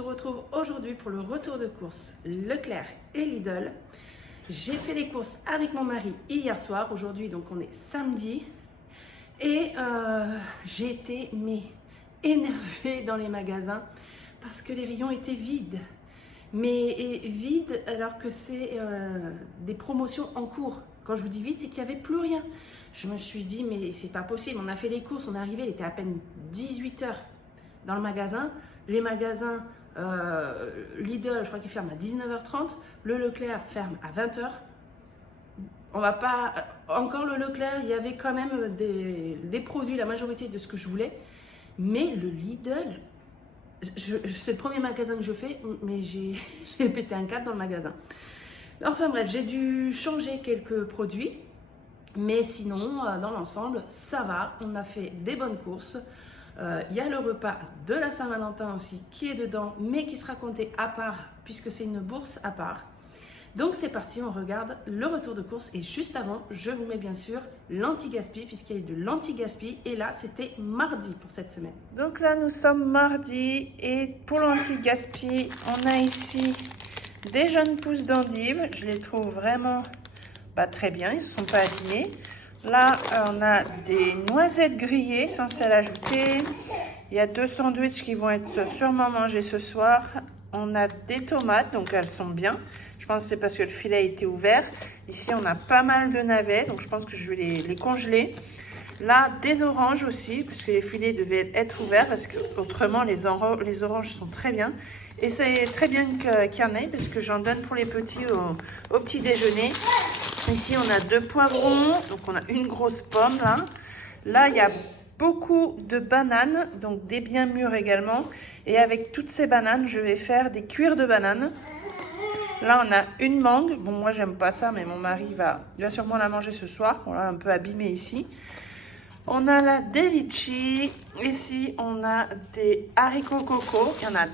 retrouve aujourd'hui pour le retour de course Leclerc et Lidl. J'ai fait les courses avec mon mari hier soir, aujourd'hui donc on est samedi. Et j'ai été énervée dans les magasins parce que les rayons étaient vides. Mais vides alors que c'est des promotions en cours. Quand je vous dis vide, c'est qu'il n'y avait plus rien. Je me suis dit mais c'est pas possible, on a fait les courses, on est arrivé, il était à peine 18 h dans le magasin. Les magasins Lidl, je crois qu'ils ferment à 19 h 30. Le Leclerc ferme à 20 h. On va pas... Encore le Leclerc, il y avait quand même des produits, la majorité de ce que je voulais. Mais le Lidl, c'est le premier magasin que je fais, mais j'ai pété un câble dans le magasin. Enfin bref, j'ai dû changer quelques produits. Mais sinon, dans l'ensemble, ça va. On a fait des bonnes courses. Il y a le repas de la Saint-Valentin aussi qui est dedans, mais qui sera compté à part, puisque c'est une bourse à part. Donc c'est parti, on regarde le retour de course. Et juste avant, je vous mets bien sûr l'anti-gaspi, puisqu'il y a eu de l'anti-gaspi. Et là, c'était mardi pour cette semaine. Donc là, nous sommes mardi. Et pour l'anti-gaspi, on a ici des jeunes pousses d'endives. Je les trouve vraiment pas très bien, ils ne sont pas abîmés. Là, on a des noisettes grillées sans sel ajouté. Il y a 2 sandwichs qui vont être sûrement mangés ce soir. On a des tomates, donc elles sont bien. Je pense que c'est parce que le filet a été ouvert. Ici, on a pas mal de navets, donc je pense que je vais les congeler. Là, des oranges aussi, parce que les filets devaient être ouverts, parce que autrement les oranges sont très bien. Et c'est très bien qu'il y en ait, parce que j'en donne pour les petits au petit déjeuner. Ici, on a 2 poivrons, donc on a une grosse pomme là. Là, il y a beaucoup de bananes, donc des bien mûres également. Et avec toutes ces bananes, je vais faire des cuirs de bananes. Là, on a une mangue. Bon, moi, j'aime pas ça, mais mon mari il va sûrement la manger ce soir. On l'a un peu abîmée ici. On a là des litchis. Ici, on a des haricots coco. Il y en a 2.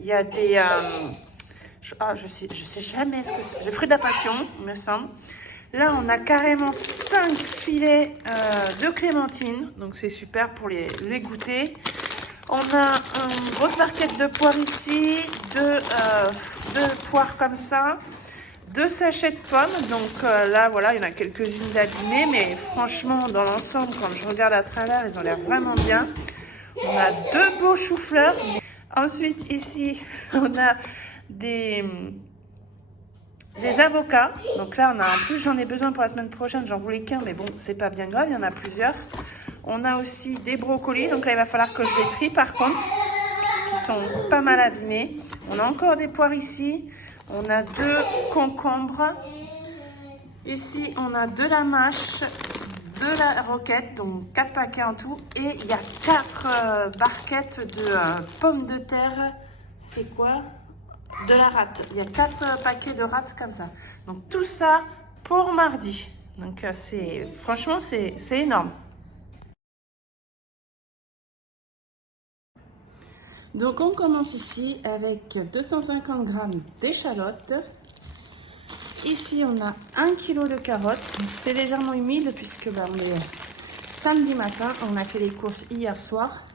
Il y a des... je sais jamais ce que c'est. Les fruits de la passion, il me semble. Là, on a carrément 5 filets de clémentine. Donc, c'est super pour les goûter. On a une grosse barquette de poires ici. 2 poires comme ça. 2 sachets de pommes. Donc, là, voilà, il y en a quelques-unes d'abîmées. Mais franchement, dans l'ensemble, quand je regarde à travers, ils ont l'air vraiment bien. On a 2 beaux choux-fleurs. Ensuite, ici, on a des avocats. Donc là, en plus, j'en ai besoin pour la semaine prochaine. J'en voulais qu'un, mais bon, c'est pas bien grave. Il y en a plusieurs. On a aussi des brocolis. Donc là, il va falloir que je les trie, par contre, puisqu'ils sont pas mal abîmés. On a encore des poires ici. On a 2 concombres. Ici, on a de la mâche, de la roquette, donc 4 paquets en tout. Et il y a 4 barquettes de pommes de terre. C'est quoi? De la rate. Il y a 4 paquets de rate comme ça. Donc tout ça pour mardi. Donc franchement, c'est énorme. Donc on commence ici avec 250 g d'échalotes. Ici on a 1 kg de carottes. C'est légèrement humide puisque on est samedi matin. On a fait les courses hier soir.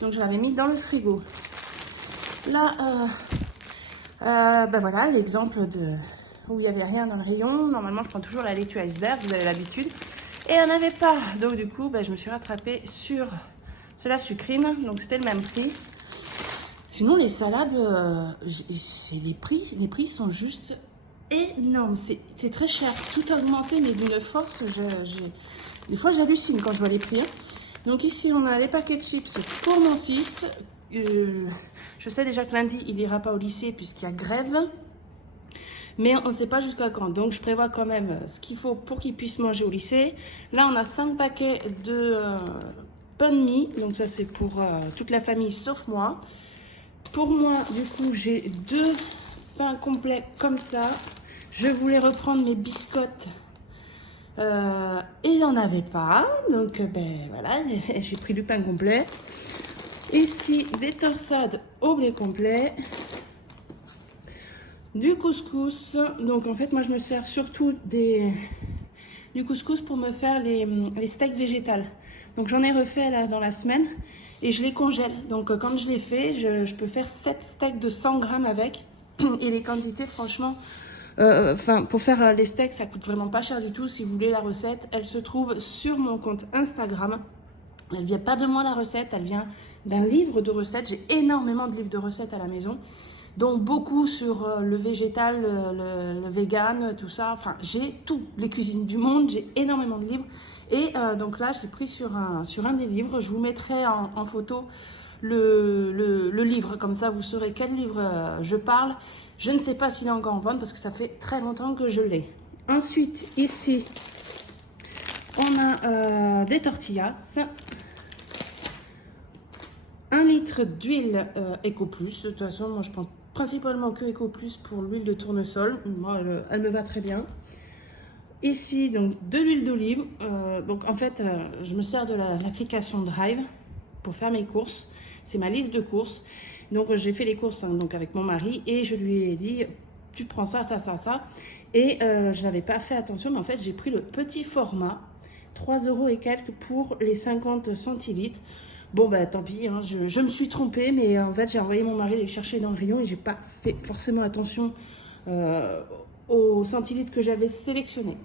Donc je l'avais mis dans le frigo. Là, voilà l'exemple où il n'y avait rien dans le rayon. Normalement je prends toujours la laitue iceberg, vous avez l'habitude. Et il n'y en avait pas. Donc du coup je me suis rattrapée sur la sucrine. Donc c'était le même prix. Sinon les salades, les prix sont juste énormes. C'est très cher. Tout a augmenté mais d'une force. Des fois j'hallucine quand je vois les prix. Donc ici on a les paquets de chips pour mon fils. Je sais déjà que lundi, il n'ira pas au lycée puisqu'il y a grève. Mais on ne sait pas jusqu'à quand. Donc, je prévois quand même ce qu'il faut pour qu'il puisse manger au lycée. Là, on a 5 paquets de pain de mie. Donc, ça, c'est pour toute la famille sauf moi. Pour moi, du coup, j'ai 2 pains complets comme ça. Je voulais reprendre mes biscottes. Et il n'y en avait pas. Donc, voilà, j'ai pris du pain complet. Ici, des torsades au blé complet, du couscous. Donc, en fait, moi, je me sers surtout du couscous pour me faire les steaks végétales. Donc, j'en ai refait là dans la semaine. et je les congèle. Donc quand je les fais, je peux faire 7 steaks de 100 grammes avec. Et les quantités, franchement, pour faire les steaks, ça coûte vraiment pas cher du tout. Si vous voulez la recette, elle se trouve sur mon compte Instagram. Elle vient pas de moi la recette, elle vient d'un livre de recettes. J'ai énormément de livres de recettes à la maison, dont beaucoup sur le végétal, le vegan, tout ça. Enfin, j'ai tout, les cuisines du monde, j'ai énormément de livres. Et donc là, je l'ai pris sur un des livres. Je vous mettrai en photo le livre, comme ça vous saurez quel livre je parle. Je ne sais pas s'il est encore en vente parce que ça fait très longtemps que je l'ai. Ensuite, ici, on a des tortillas. 1 litre d'huile EcoPlus. De toute façon, moi je prends principalement que EcoPlus pour l'huile de tournesol. Moi, elle me va très bien. Ici, donc de l'huile d'olive. Donc en fait, je me sers de l'application Drive pour faire mes courses. C'est ma liste de courses. Donc j'ai fait les courses donc avec mon mari et je lui ai dit tu prends ça, ça, ça, ça. Et je n'avais pas fait attention, mais en fait j'ai pris le petit format, 3 € et quelques pour les 50 centilitres. Bon bah tant pis, hein, je me suis trompée, mais en fait j'ai envoyé mon mari les chercher dans le rayon et j'ai pas fait forcément attention aux centilitres que j'avais sélectionnés.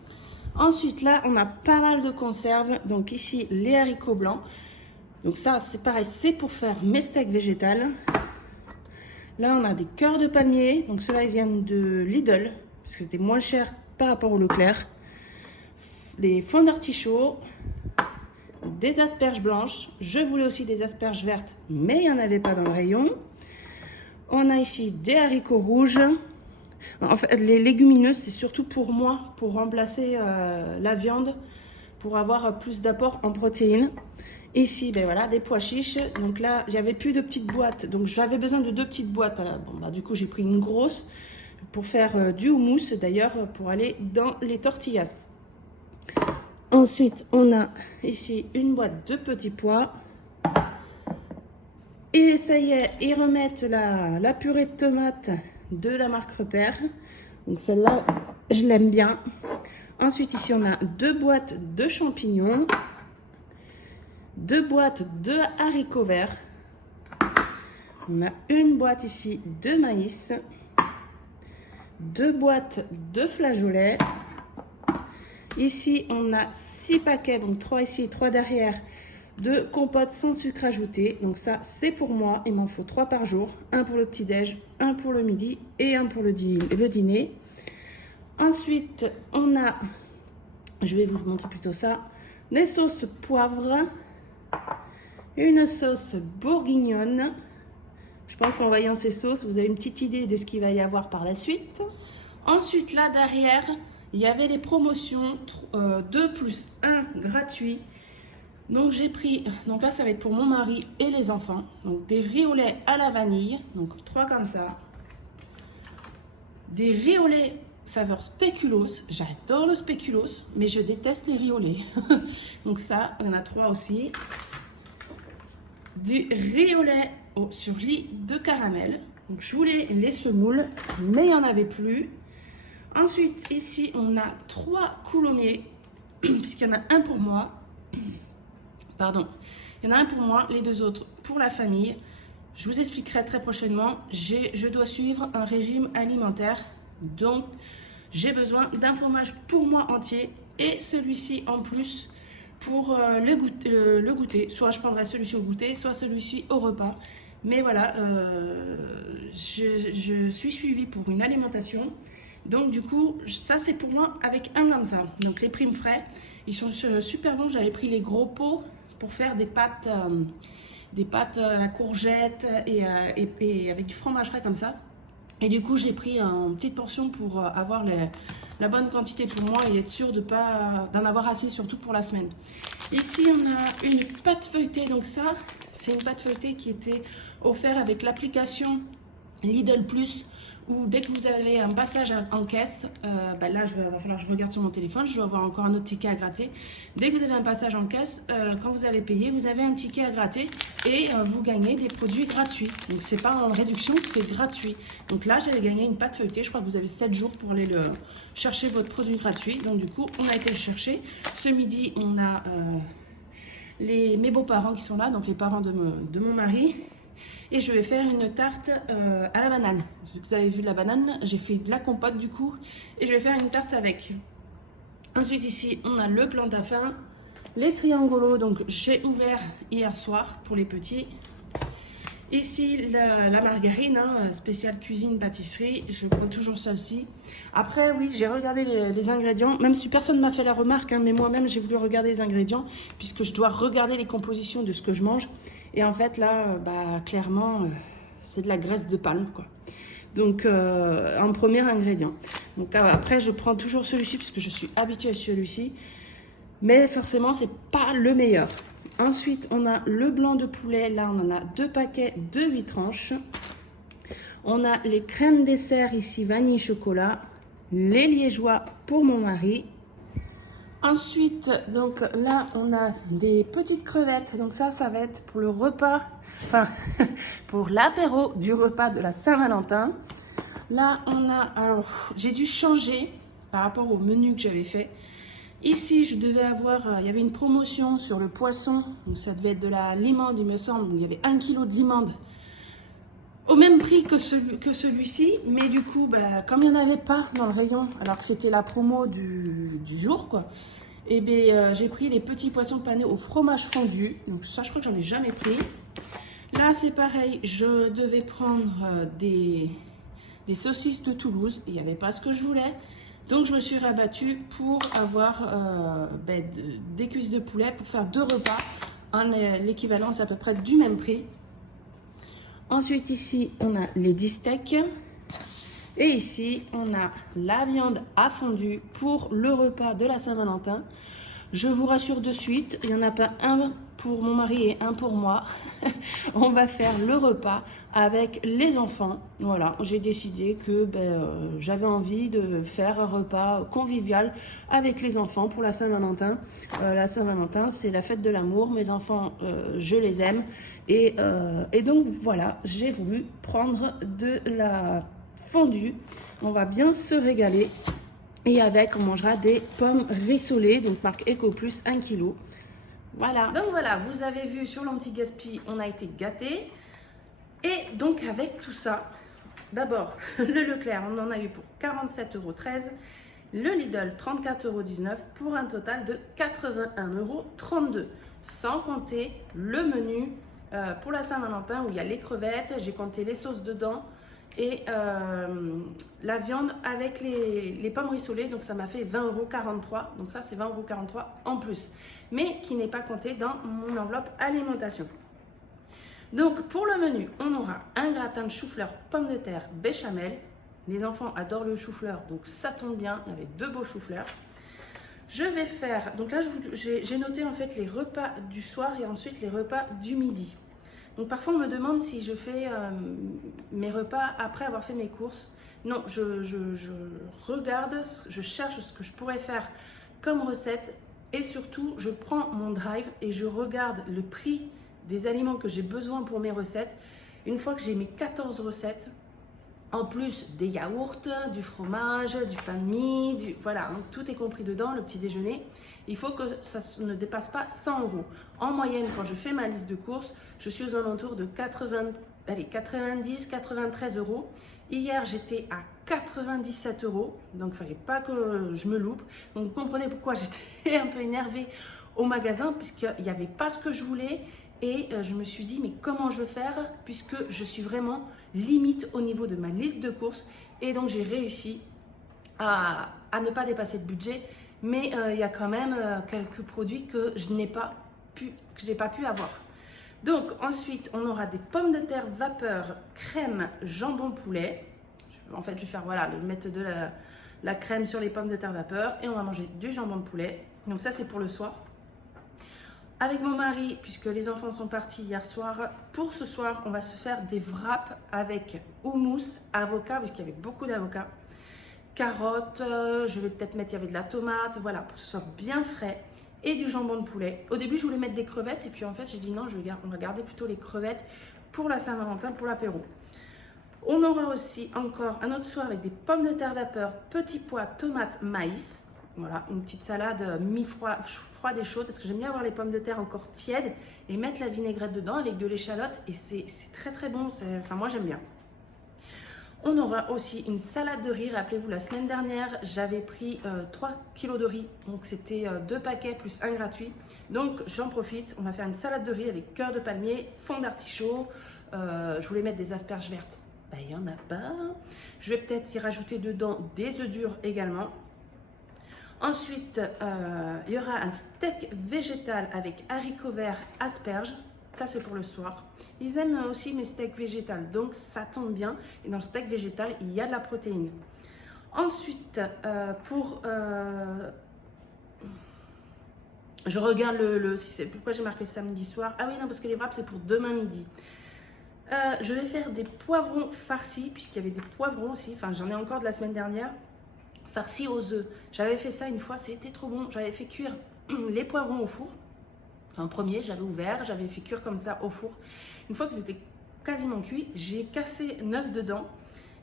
Ensuite là on a pas mal de conserves, donc ici les haricots blancs. Donc ça c'est pareil, c'est pour faire mes steaks végétales. Là on a des cœurs de palmier, donc ceux-là ils viennent de Lidl, parce que c'était moins cher par rapport au Leclerc. Les fonds d'artichaut. Des asperges blanches, je voulais aussi des asperges vertes, mais il n'y en avait pas dans le rayon. On a ici des haricots rouges. En fait, les légumineuses, c'est surtout pour moi, pour remplacer la viande, pour avoir plus d'apport en protéines. Ici, ben voilà, des pois chiches. Donc là, j'avais plus de petites boîtes, donc j'avais besoin de 2 petites boîtes. Bon, bah, du coup, j'ai pris une grosse pour faire du houmous, d'ailleurs, pour aller dans les tortillas. Ensuite, on a ici une boîte de petits pois. Et ça y est, ils remettent la purée de tomates de la marque Repère. Donc celle-là, je l'aime bien. Ensuite, ici, on a 2 boîtes de champignons. 2 boîtes de haricots verts. On a une boîte ici de maïs. 2 boîtes de flageolets. Ici, on a 6 paquets, donc 3 ici, 3 derrière, de compote sans sucre ajouté. Donc ça, c'est pour moi. Il m'en faut 3 par jour. 1 pour le petit-déj, 1 pour le midi et 1 pour le dîner. Ensuite, on a, je vais vous montrer plutôt ça, des sauces poivre, une sauce bourguignonne. Je pense qu'en voyant ces sauces, vous avez une petite idée de ce qu'il va y avoir par la suite. Ensuite, là derrière, il y avait des promotions 2 plus 1 gratuit. Donc j'ai pris, donc là ça va être pour mon mari et les enfants. Donc des riz au lait à la vanille, donc 3 comme ça. Des riz au lait saveur spéculoos. J'adore le spéculoos, mais je déteste les riz au lait. Donc ça, il y en a 3 aussi. Du riz au lait sur lit de caramel. Donc je voulais les semoules, mais il n'y en avait plus. Ensuite, ici, on a 3 coulommiers, puisqu'il y en a un pour moi. Pardon. Il y en a un pour moi, les 2 autres pour la famille. Je vous expliquerai très prochainement. Je dois suivre un régime alimentaire. Donc, j'ai besoin d'un fromage pour moi entier et celui-ci en plus pour le goûter. Soit je prendrai celui-ci au goûter, soit celui-ci au repas. Mais voilà, je suis suivie pour une alimentation. Donc du coup, ça c'est pour moi avec un comme ça. Donc les primes frais, ils sont super bons. J'avais pris les gros pots pour faire des pâtes à la courgette et avec du fromage frais comme ça. Et du coup, j'ai pris une petite portion pour avoir la bonne quantité pour moi et être sûr d'en avoir assez, surtout pour la semaine. Ici, on a une pâte feuilletée. Donc ça, c'est une pâte feuilletée qui était offerte avec l'application Lidl Plus. Ou dès que vous avez un passage en caisse, là il va falloir que je regarde sur mon téléphone, je dois avoir encore un autre ticket à gratter. Dès que vous avez un passage en caisse, quand vous avez payé, vous avez un ticket à gratter et vous gagnez des produits gratuits. Donc c'est pas en réduction, c'est gratuit. Donc là j'avais gagné une pâte feuilletée, je crois que vous avez 7 jours pour aller chercher votre produit gratuit. Donc du coup on a été le chercher. Ce midi on a mes beaux-parents qui sont là, donc les parents de mon mari. Et je vais faire une tarte à la banane. Vous avez vu la banane, j'ai fait de la compote du coup. Et je vais faire une tarte avec. Ensuite ici, on a le plantain, les triangolos, donc j'ai ouvert hier soir pour les petits. Ici, la margarine, hein, spéciale cuisine pâtisserie, je prends toujours celle-ci. Après, oui, j'ai regardé les ingrédients, même si personne ne m'a fait la remarque, hein, mais moi-même, j'ai voulu regarder les ingrédients, puisque je dois regarder les compositions de ce que je mange. Et en fait, là, clairement, c'est de la graisse de palme, quoi. Donc, en premier ingrédient. Donc, après, je prends toujours celui-ci, parce que je suis habituée à celui-ci. Mais forcément, c'est pas le meilleur. Ensuite, on a le blanc de poulet. Là, on en a 2 paquets de 8 tranches. On a les crèmes dessert ici, vanille chocolat. Les liégeois pour mon mari. Ensuite, donc là, on a des petites crevettes. Donc ça va être pour le repas, enfin, pour l'apéro du repas de la Saint-Valentin. Là, on a, alors, j'ai dû changer par rapport au menu que j'avais fait. Ici, je devais avoir, il y avait une promotion sur le poisson, donc ça devait être de la limande, il me semble. Il y avait 1 kg de limande au même prix que celui-ci, mais du coup, comme il n'y en avait pas dans le rayon, alors que c'était la promo du jour, quoi, et bien j'ai pris les petits poissons panés au fromage fondu. Donc ça, je crois que j'en ai jamais pris. Là, c'est pareil, je devais prendre des saucisses de Toulouse, il n'y avait pas ce que je voulais. Donc, je me suis rabattue pour avoir des cuisses de poulet pour faire 2 repas. L'équivalent, c'est à peu près du même prix. Ensuite, ici, on a les 10 steaks. Et ici, on a la viande à fondu pour le repas de la Saint-Valentin. Je vous rassure de suite, il n'y en a pas un pour mon mari et un pour moi. On va faire le repas avec les enfants. Voilà, j'ai décidé que j'avais envie de faire un repas convivial avec les enfants pour la Saint-Valentin. La Saint-Valentin, c'est la fête de l'amour. Mes enfants, je les aime. Et donc voilà, j'ai voulu prendre de la fondue. On va bien se régaler. Et avec, on mangera des pommes rissolées, donc marque Eco Plus, 1 kg. Voilà. Donc voilà, vous avez vu sur l'anti-gaspi, on a été gâtés. Et donc avec tout ça, d'abord, le Leclerc, on en a eu pour 47,13 €. Le Lidl, 34,19 € pour un total de 81,32 €. Sans compter le menu pour la Saint-Valentin où il y a les crevettes, j'ai compté les sauces dedans. Et la viande avec les pommes rissolées, donc ça m'a fait 20,43 €. Donc ça, c'est 20,43 € en plus, mais qui n'est pas compté dans mon enveloppe alimentation. Donc pour le menu, on aura un gratin de chou-fleur, pommes de terre, béchamel. Les enfants adorent le chou-fleur, donc ça tombe bien, il y avait 2 beaux chou-fleurs. Je vais faire, donc là j'ai noté en fait les repas du soir et ensuite les repas du midi. Donc parfois on me demande si je fais mes repas après avoir fait mes courses. Non, je regarde, je cherche ce que je pourrais faire comme recette et surtout je prends mon drive et je regarde le prix des aliments que j'ai besoin pour mes recettes. Une fois que j'ai mes 14 recettes, en plus des yaourts, du fromage, du pain de mie, voilà, hein, tout est compris dedans, le petit déjeuner. Il faut que ça ne dépasse pas 100 €. En moyenne, quand je fais ma liste de courses, je suis aux alentours de 90-93 €. Hier, j'étais à 97 €, donc il ne fallait pas que je me loupe. Donc vous comprenez pourquoi j'étais un peu énervée au magasin, puisqu'il n'y avait pas ce que je voulais. Et je me suis dit, mais comment je vais faire puisque je suis vraiment limite au niveau de ma liste de courses. Et donc, j'ai réussi à ne pas dépasser le budget. Mais il y a quand même quelques produits que je n'ai pas pu avoir. Donc, ensuite, on aura des pommes de terre vapeur, crème, jambon poulet. En fait, je vais faire, voilà, mettre de la crème sur les pommes de terre vapeur. Et on va manger du jambon de poulet. Donc, ça, c'est pour le soir. Avec mon mari, puisque les enfants sont partis hier soir, pour ce soir, on va se faire des wraps avec houmous, avocat, parce qu'il y avait beaucoup d'avocats, carottes, je vais peut-être mettre, il y avait de la tomate, voilà, pour que ce soit bien frais, et du jambon de poulet. Au début, je voulais mettre des crevettes, et puis en fait, j'ai dit non, on va garder plutôt les crevettes pour la Saint-Valentin, pour l'apéro. On aura aussi encore un autre soir avec des pommes de terre vapeur, petits pois, tomates, maïs. Voilà, une petite salade froide et chaude parce que j'aime bien avoir les pommes de terre encore tièdes et mettre la vinaigrette dedans avec de l'échalote et c'est très très bon, enfin moi j'aime bien. On aura aussi une salade de riz. Rappelez-vous, la semaine dernière, j'avais pris 3 kg de riz. Donc, c'était 2 paquets plus un gratuit. Donc, j'en profite. On va faire une salade de riz avec cœur de palmier, fond d'artichaut. Je voulais mettre des asperges vertes. Ben, il n'y en a pas. Je vais peut-être y rajouter dedans des œufs durs également. Ensuite, il y aura un steak végétal avec haricots verts, asperges. Ça, c'est pour le soir. Ils aiment aussi mes steaks végétales, donc ça tombe bien. Et dans le steak végétal, il y a de la protéine. Ensuite, je regarde pourquoi j'ai marqué samedi soir. Ah oui, non, parce que les wraps, c'est pour demain midi. Je vais faire des poivrons farcis, puisqu'il y avait des poivrons aussi. Enfin, j'en ai encore de la semaine dernière. Farcis aux œufs. J'avais fait ça une fois, c'était trop bon. J'avais fait cuire les poivrons au four. En premier, j'avais ouvert, j'avais fait cuire comme ça au four. Une fois qu'ils étaient quasiment cuits, j'ai cassé 9 dedans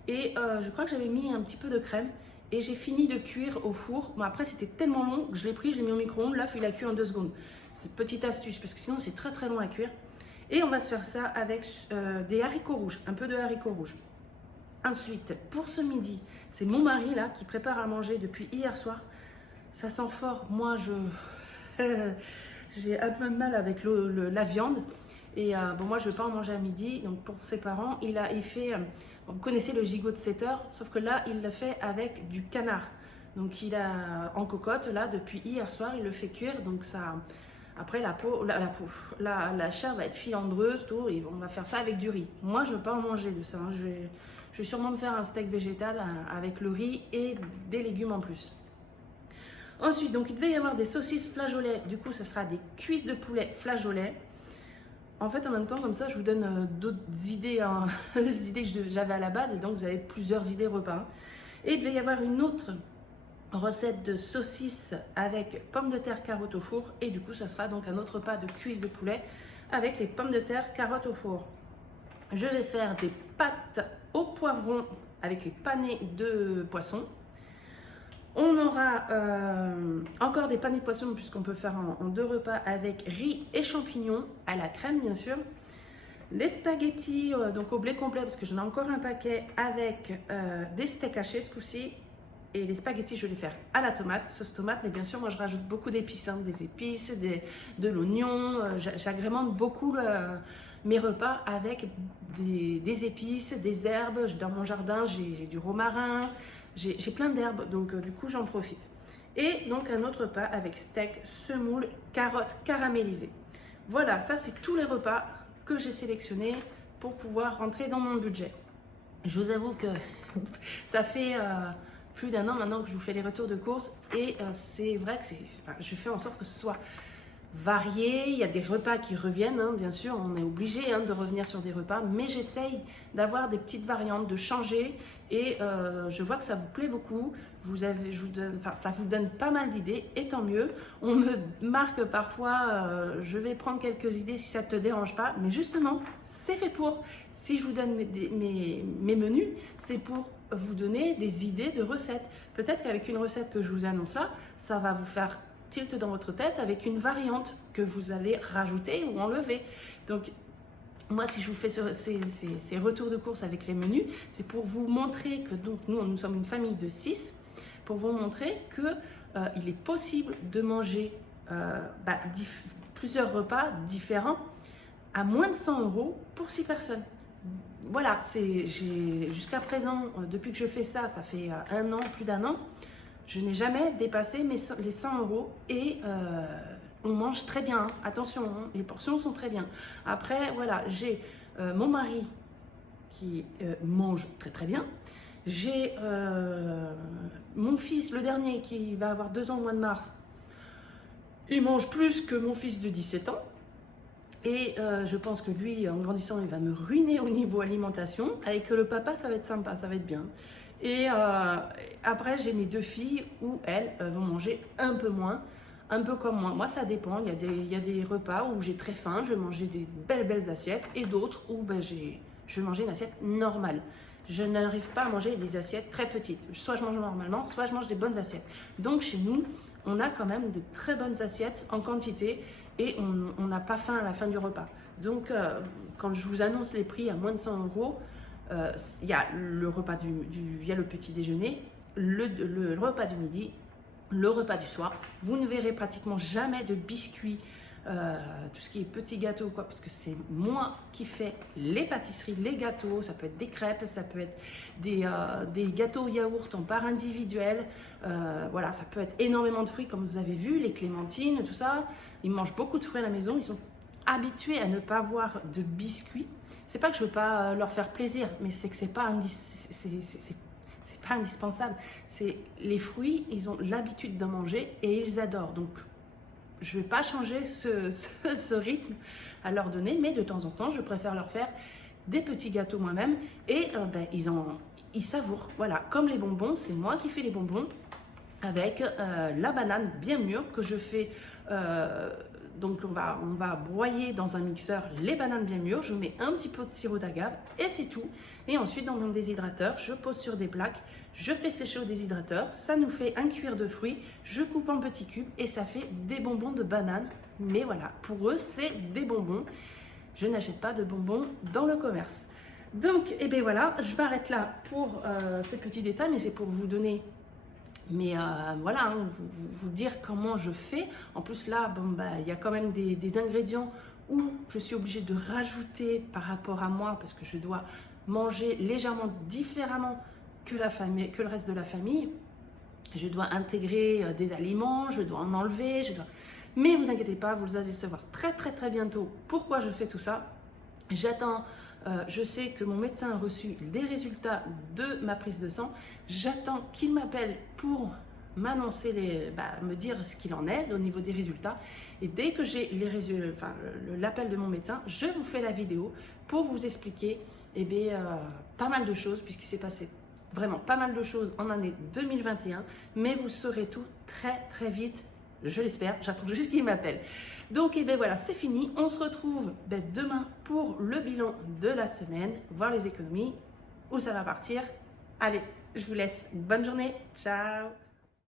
et je crois que j'avais mis un petit peu de crème et j'ai fini de cuire au four. Bon, après, c'était tellement long que je l'ai pris, je l'ai mis au micro-ondes. L'œuf, il a cuit en 2 secondes. C'est une petite astuce parce que sinon, c'est très très long à cuire. Et on va se faire ça avec des haricots rouges, un peu de haricots rouges. Ensuite, pour ce midi, c'est mon mari là qui prépare à manger depuis hier soir. Ça sent fort. Moi, j'ai un peu de mal avec la viande. Et bon, moi, je ne veux pas en manger à midi. Donc, pour ses parents, il fait... vous connaissez le gigot de 7 heures, sauf que là, il le fait avec du canard. Donc, il a en cocotte, là, depuis hier soir, il le fait cuire. Donc, ça... Après, la chair va être filandreuse, tout. Et on va faire ça avec du riz. Moi, je ne veux pas en manger de ça. Hein. Je vais sûrement me faire un steak végétal avec le riz et des légumes en plus. Ensuite, donc il devait y avoir des saucisses flageolets. Du coup, ce sera des cuisses de poulet flageolets. En fait, en même temps, comme ça, je vous donne d'autres idées, hein, les idées que j'avais à la base. Et donc, vous avez plusieurs idées repas. Et il devait y avoir une autre recette de saucisses avec pommes de terre, carottes au four. Et du coup, ce sera donc un autre repas de cuisses de poulet avec les pommes de terre, carottes au four. Je vais faire des pâtes au poivron avec les panés de poisson. On aura encore des panés de poisson puisqu'on peut faire en 2 repas avec riz et champignons à la crème bien sûr. Les spaghettis donc au blé complet parce que j'en ai encore un paquet avec des steaks hachés ce coup-ci. Et les spaghettis je vais les faire à la tomate, sauce tomate, mais bien sûr moi je rajoute beaucoup d'épices, hein, des épices, de l'oignon, j'agrémente beaucoup mes repas avec des épices, des herbes. Dans mon jardin j'ai du romarin. J'ai plein d'herbes, donc du coup j'en profite. Et donc un autre repas avec steak, semoule, carottes caramélisées. Voilà, ça c'est tous les repas que j'ai sélectionnés pour pouvoir rentrer dans mon budget. Je vous avoue que ça fait plus d'1 an maintenant que je vous fais les retours de courses et c'est vrai que je fais en sorte que ce soit varié. Il y a des repas qui reviennent, hein, bien sûr, on est obligé de revenir sur des repas, mais j'essaye d'avoir des petites variantes, de changer et je vois que ça vous plaît beaucoup. Ça vous donne pas mal d'idées et tant mieux. On me marque parfois, je vais prendre quelques idées si ça ne te dérange pas, mais justement, c'est fait pour. Si je vous donne mes menus, c'est pour vous donner des idées de recettes. Peut-être qu'avec une recette que je vous annonce là, ça va vous faire tilt dans votre tête avec une variante que vous allez rajouter ou enlever. Donc, moi, si je vous fais ces retours de course avec les menus, c'est pour vous montrer que donc, nous sommes une famille de 6, pour vous montrer qu'il est possible de manger plusieurs repas différents à moins de 100 € pour 6 personnes. Voilà, jusqu'à présent, depuis que je fais ça, ça fait 1 an, plus d'1 an, je n'ai jamais dépassé les 100 € et on mange très bien. Attention, hein, les portions sont très bien. Après, voilà, j'ai mon mari qui mange très très bien. J'ai mon fils, le dernier, qui va avoir 2 ans au mois de mars. Il mange plus que mon fils de 17 ans. Et je pense que lui, en grandissant, il va me ruiner au niveau alimentation. Avec le papa, ça va être sympa, ça va être bien. Et après, j'ai mes 2 filles où elles vont manger un peu moins, un peu comme moi. Moi, ça dépend. Il y a des repas où j'ai très faim, je vais manger des belles assiettes. Et d'autres où je vais manger une assiette normale. je n'arrive pas à manger des assiettes très petites. Soit je mange normalement, soit je mange des bonnes assiettes. Donc chez nous, on a quand même de très bonnes assiettes en quantité et on n'a pas faim à la fin du repas. Donc quand je vous annonce les prix à moins de 100 €, il y a le repas il y a le petit déjeuner, le repas du midi, le repas du soir. Vous ne verrez pratiquement jamais de biscuits, tout ce qui est petits gâteaux, quoi, parce que c'est moi qui fais les pâtisseries, les gâteaux. Ça peut être des crêpes, ça peut être des gâteaux yaourt en part individuelle. Voilà, ça peut être énormément de fruits, comme vous avez vu, les clémentines, tout ça. Ils mangent beaucoup de fruits à la maison. Ils sont habitués à ne pas avoir de biscuits. C'est pas que je veux pas leur faire plaisir, mais c'est que c'est pas indispensable. C'est les fruits, ils ont l'habitude d'en manger et ils adorent. Donc je ne vais pas changer ce rythme à leur donner, mais de temps en temps, je préfère leur faire des petits gâteaux moi-même et ils savourent. Voilà, comme les bonbons, c'est moi qui fais les bonbons avec la banane bien mûre que je fais. Donc on va broyer dans un mixeur les bananes bien mûres, je mets un petit peu de sirop d'agave et c'est tout. Et ensuite dans mon déshydrateur, je pose sur des plaques, je fais sécher au déshydrateur, ça nous fait un cuir de fruits, je coupe en petits cubes et ça fait des bonbons de banane. Mais voilà, pour eux c'est des bonbons. Je n'achète pas de bonbons dans le commerce. Donc, et bien voilà, je m'arrête là pour ces petits détails, mais c'est pour vous donner... Mais voilà, hein, vous dire comment je fais. En plus là, il y a quand même des ingrédients où je suis obligée de rajouter par rapport à moi parce que je dois manger légèrement différemment que le reste de la famille. Je dois intégrer des aliments, je dois en enlever, Mais vous inquiétez pas, vous allez le savoir très bientôt pourquoi je fais tout ça. J'attends, je sais que mon médecin a reçu des résultats de ma prise de sang. J'attends qu'il m'appelle pour m'annoncer, me dire ce qu'il en est au niveau des résultats. Et dès que j'ai l'appel de mon médecin, je vous fais la vidéo pour vous expliquer pas mal de choses, puisqu'il s'est passé vraiment pas mal de choses en année 2021. Mais vous saurez tout très vite. Je l'espère, j'attends juste qu'il m'appelle. Donc, voilà, c'est fini. On se retrouve demain pour le bilan de la semaine, voir les économies, où ça va partir. Allez, je vous laisse. Bonne journée. Ciao.